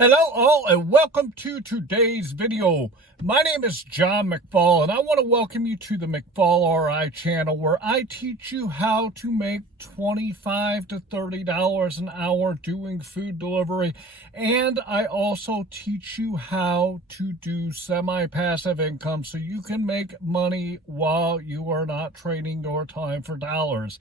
Hello all and welcome to today's video. My name is John McFall and I want to welcome you to the McFallRI channel where I teach you how to make $25 to $30 an hour doing food delivery, and I also teach you how to do semi-passive income so you can make money while you are not trading your time for dollars.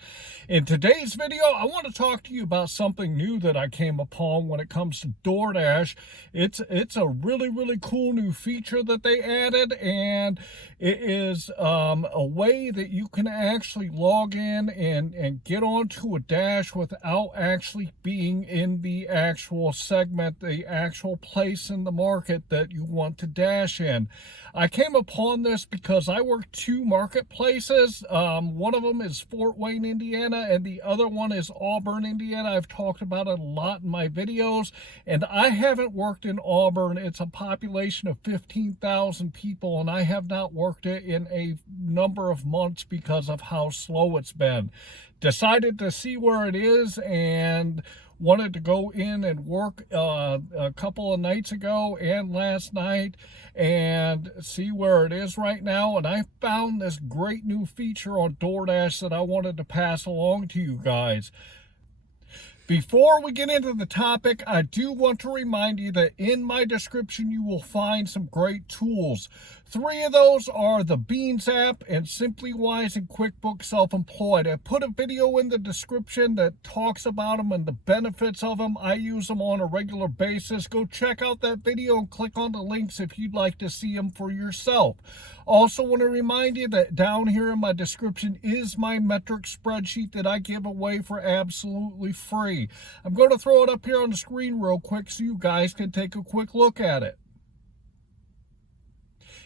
In today's video, I want to talk to you about something new that I came upon when it comes to DoorDash. It's a really cool new feature that they added, and it is a way that you can actually log in and get onto a dash without actually being in the actual segment, the actual place in the market that you want to dash in. I came upon this because I work two marketplaces. One of them is Fort Wayne, Indiana, and the other one is Auburn, Indiana. I've talked about it a lot in my videos, and I haven't worked in Auburn. It's a population of 15,000 people, and I have not worked it in a number of months because of how slow it's been. Decided to see where it is and wanted to go in and work a couple of nights ago and last night and see where it is right now. And I found this great new feature on DoorDash that I wanted to pass along to you guys. Before we get into the topic, I do want to remind you that in my description you will find some great tools. 3 of those are the Beans app and SimplyWise and QuickBooks Self-Employed. I put a video in the description that talks about them and the benefits of them. I use them on a regular basis. Go check out that video and click on the links if you'd like to see them for yourself. Also want to remind you that down here in my description is my metric spreadsheet that I give away for absolutely free. I'm going to throw it up here on the screen real quick so you guys can take a quick look at it.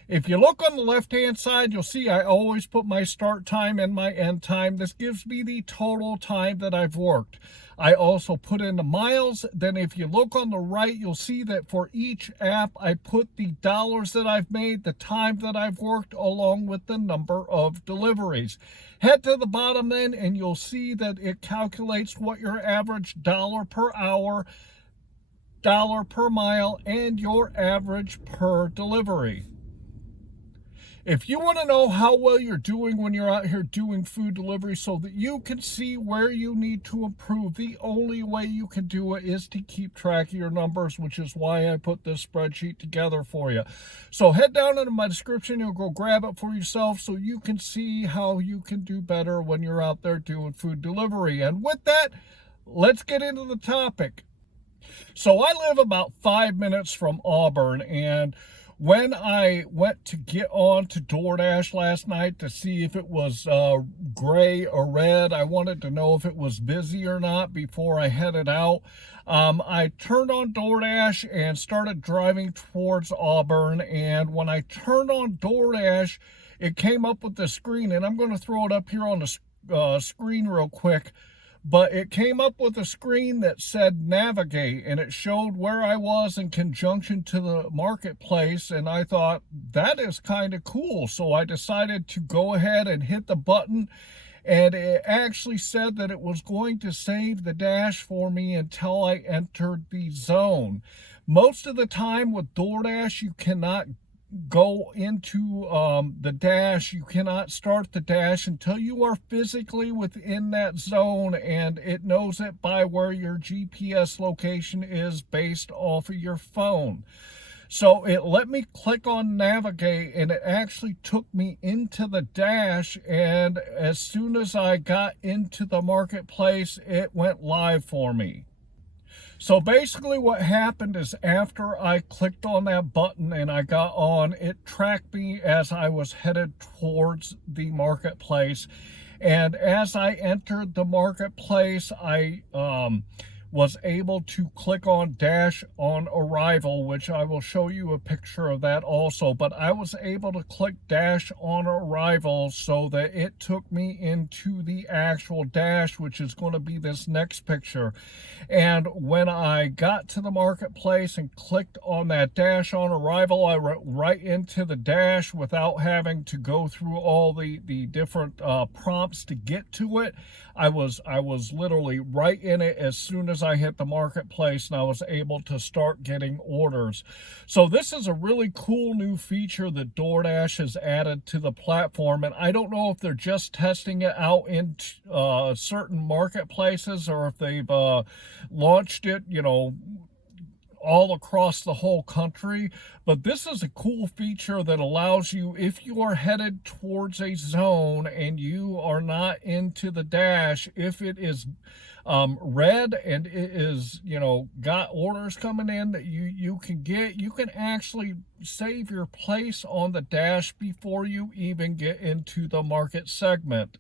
If you look on the left-hand side, you'll see I always put my start time and my end time. This gives me the total time that I've worked. I also put in the miles. Then if you look on the right, you'll see that for each app, I put the dollars that I've made, the time that I've worked, along with the number of deliveries. Head to the bottom then, and you'll see that it calculates what your average dollar per hour, dollar per mile, and your average per delivery. If you want to know how well you're doing when you're out here doing food delivery so that you can see where you need to improve, the only way you can do it is to keep track of your numbers, which is why I put this spreadsheet together for you. So head down into my description and go grab it for yourself so you can see how you can do better when you're out there doing food delivery. And with that, let's get into the topic. So I live about 5 minutes from Auburn, and when I went to get on to DoorDash last night to see if it was gray or red, I wanted to know if it was busy or not before I headed out. I turned on DoorDash and started driving towards Auburn, and when I turned on DoorDash, it came up with the screen, and I'm going to throw it up here on the screen real quick. But it came up with a screen that said navigate, and it showed where I was in conjunction to the marketplace, and I thought that is kind of cool. So I decided to go ahead and hit the button, and it actually said that it was going to save the dash for me until I entered the zone. Most of the time with DoorDash, you cannot go into the dash. You cannot start the dash until you are physically within that zone, and it knows it by where your GPS location is based off of your phone. So it let me click on navigate, and it actually took me into the dash, and as soon as I got into the marketplace, it went live for me. So basically what happened is after I clicked on that button and I got on, it tracked me as I was headed towards the marketplace. And as I entered the marketplace, I was able to click on dash on arrival, which I will show you a picture of that also. But I was able to click dash on arrival so that it took me into the actual dash, which is going to be this next picture. And when I got to the marketplace and clicked on that dash on arrival, I went right into the dash without having to go through all the different prompts to get to it. I was literally right in it as soon as as I hit the marketplace and I was able to start getting orders. So this is a really cool new feature that DoorDash has added to the platform, and I don't know if they're just testing it out in certain marketplaces or if they've launched it, all across the whole country. But this is a cool feature that allows you, if you are headed towards a zone and you are not into the dash, if it is red and it is, got orders coming in that you can actually save your place on the dash before you even get into the market segment.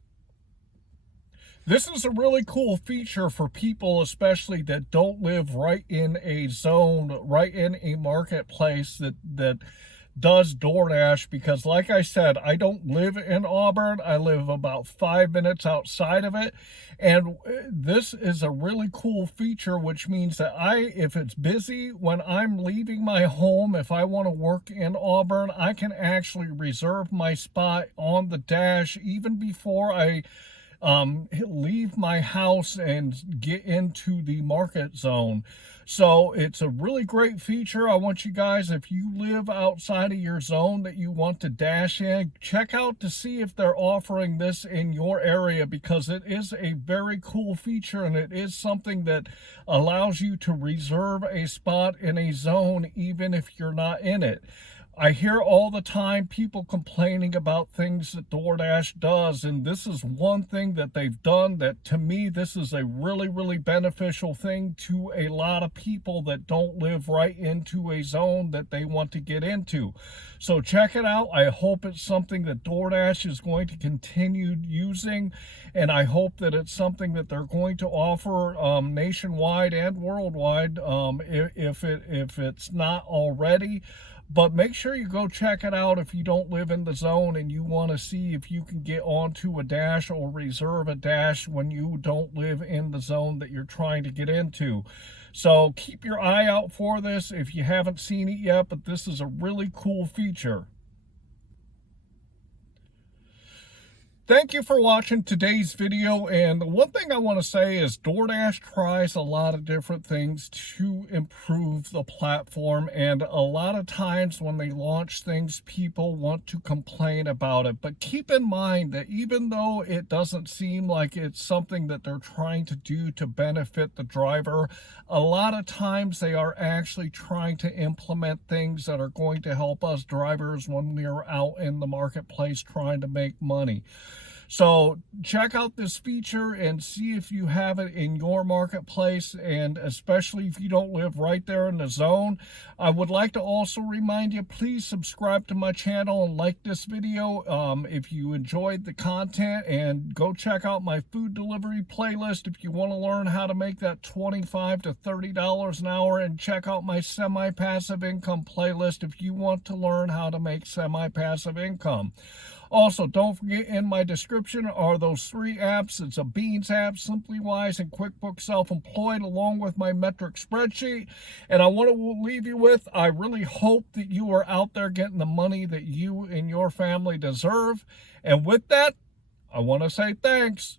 This is a really cool feature for people, especially that don't live right in a zone, right in a marketplace that does DoorDash, because like I said, I don't live in Auburn. I live about 5 minutes outside of it. And this is a really cool feature, which means that if it's busy, when I'm leaving my home, if I want to work in Auburn, I can actually reserve my spot on the dash even before I leave my house and get into the market zone. So it's a really great feature. I want you guys, if you live outside of your zone that you want to dash in, check out to see if they're offering this in your area, because it is a very cool feature and it is something that allows you to reserve a spot in a zone even if you're not in it. I hear all the time people complaining about things that DoorDash does, and this is one thing that they've done that, to me, this is a really, really beneficial thing to a lot of people that don't live right into a zone that they want to get into. So check it out. I hope it's something that DoorDash is going to continue using, and I hope that it's something that they're going to offer nationwide and worldwide if it's not already. But make sure you go check it out if you don't live in the zone and you want to see if you can get onto a dash or reserve a dash when you don't live in the zone that you're trying to get into. So keep your eye out for this if you haven't seen it yet, but this is a really cool feature. Thank you for watching today's video, and one thing I want to say is DoorDash tries a lot of different things to improve the platform, and a lot of times when they launch things, people want to complain about it. But keep in mind that even though it doesn't seem like it's something that they're trying to do to benefit the driver, a lot of times they are actually trying to implement things that are going to help us drivers when we are out in the marketplace trying to make money. So check out this feature and see if you have it in your marketplace, and especially if you don't live right there in the zone. I would like to also remind you, please subscribe to my channel and like this video if you enjoyed the content, and go check out my food delivery playlist if you want to learn how to make that $25 to $30 an hour, and check out my semi-passive income playlist if you want to learn how to make semi-passive income. Also, don't forget, in my description are those 3 apps. It's a Beans app, SimplyWise, and QuickBooks Self-Employed, along with my metric spreadsheet. And I want to leave you with, I really hope that you are out there getting the money that you and your family deserve. And with that, I want to say thanks.